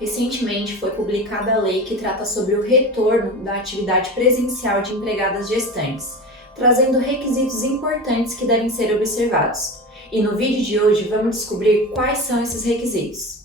Recentemente foi publicada a lei que trata sobre o retorno da atividade presencial de empregadas gestantes, trazendo requisitos importantes que devem ser observados. E no vídeo de hoje vamos descobrir quais são esses requisitos.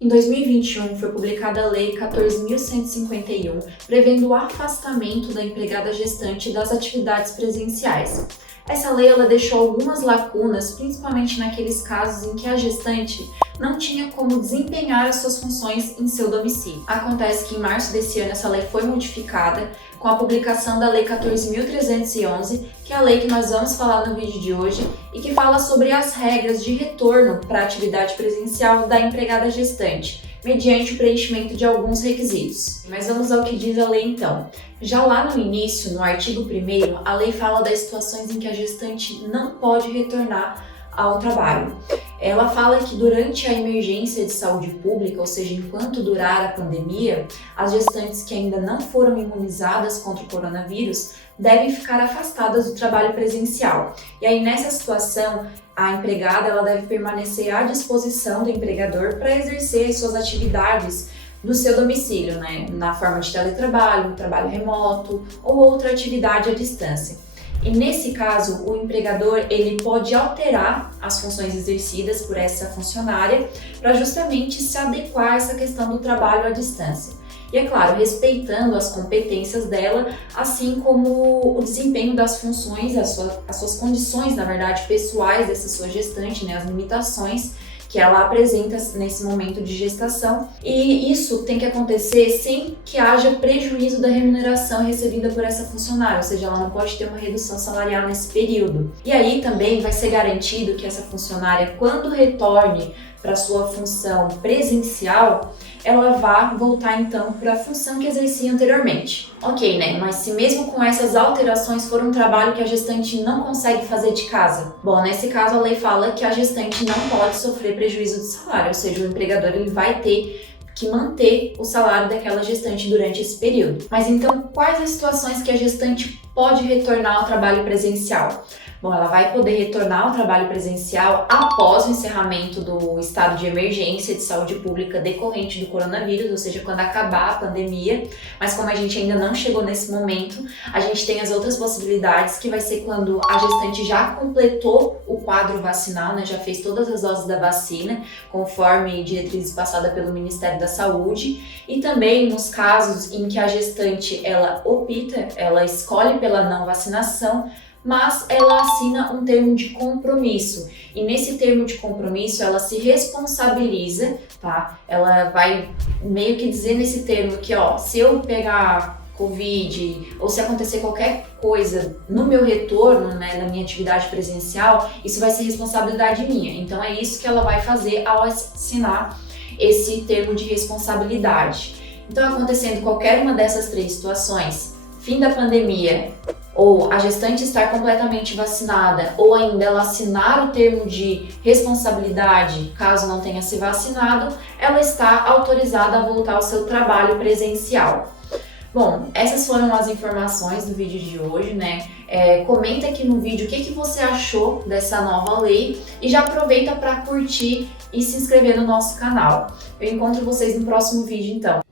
Em 2021, foi publicada a Lei 14.151, prevendo o afastamento da empregada gestante das atividades presenciais. Essa lei deixou algumas lacunas, principalmente naqueles casos em que a gestante não tinha como desempenhar as suas funções em seu domicílio. Acontece que em março desse ano essa lei foi modificada com a publicação da Lei 14.311, que é a lei que nós vamos falar no vídeo de hoje e que fala sobre as regras de retorno para a atividade presencial da empregada gestante, mediante o preenchimento de alguns requisitos. Mas vamos ao que diz a lei então. Já lá no início, no artigo 1º, a lei fala das situações em que a gestante não pode retornar ao trabalho. Ela fala que durante a emergência de saúde pública, ou seja, enquanto durar a pandemia, as gestantes que ainda não foram imunizadas contra o coronavírus devem ficar afastadas do trabalho presencial. E aí, nessa situação, a empregada ela deve permanecer à disposição do empregador para exercer as suas atividades do seu domicílio, na forma de teletrabalho, trabalho remoto ou outra atividade à distância. E nesse caso, o empregador ele pode alterar as funções exercidas por essa funcionária para justamente se adequar a essa questão do trabalho à distância. E é claro, respeitando as competências dela, assim como o desempenho das funções, as suas condições, na verdade, pessoais dessa sua gestante, as limitações que ela apresenta nesse momento de gestação, e isso tem que acontecer sem que haja prejuízo da remuneração recebida por essa funcionária, ou seja, ela não pode ter uma redução salarial nesse período. E aí também vai ser garantido que essa funcionária, quando retorne para sua função presencial, ela vá voltar então para a função que exercia anteriormente. Ok, mas se mesmo com essas alterações for um trabalho que a gestante não consegue fazer de casa? Bom, nesse caso a lei fala que a gestante não pode sofrer prejuízo de salário, ou seja, o empregador ele vai ter que manter o salário daquela gestante durante esse período. Mas então, quais as situações que a gestante pode retornar ao trabalho presencial? Bom, ela vai poder retornar ao trabalho presencial após o encerramento do estado de emergência de saúde pública decorrente do coronavírus, ou seja, quando acabar a pandemia. Mas como a gente ainda não chegou nesse momento, a gente tem as outras possibilidades, que vai ser quando a gestante já completou o quadro vacinal, já fez todas as doses da vacina, conforme diretrizes passadas pelo Ministério da Saúde, e também nos casos em que a gestante ela opta, ela escolhe pela não vacinação, mas ela assina um termo de compromisso. E nesse termo de compromisso, ela se responsabiliza, tá? Ela vai meio que dizer nesse termo que, se eu pegar Covid ou se acontecer qualquer coisa no meu retorno, na minha atividade presencial, isso vai ser responsabilidade minha. Então é isso que ela vai fazer ao assinar esse termo de responsabilidade. Então, acontecendo qualquer uma dessas três situações, fim da pandemia, ou a gestante estar completamente vacinada, ou ainda ela assinar o termo de responsabilidade, caso não tenha se vacinado, ela está autorizada a voltar ao seu trabalho presencial. Bom, essas foram as informações do vídeo de hoje, comenta aqui no vídeo o que você achou dessa nova lei e já aproveita para curtir e se inscrever no nosso canal. Eu encontro vocês no próximo vídeo então.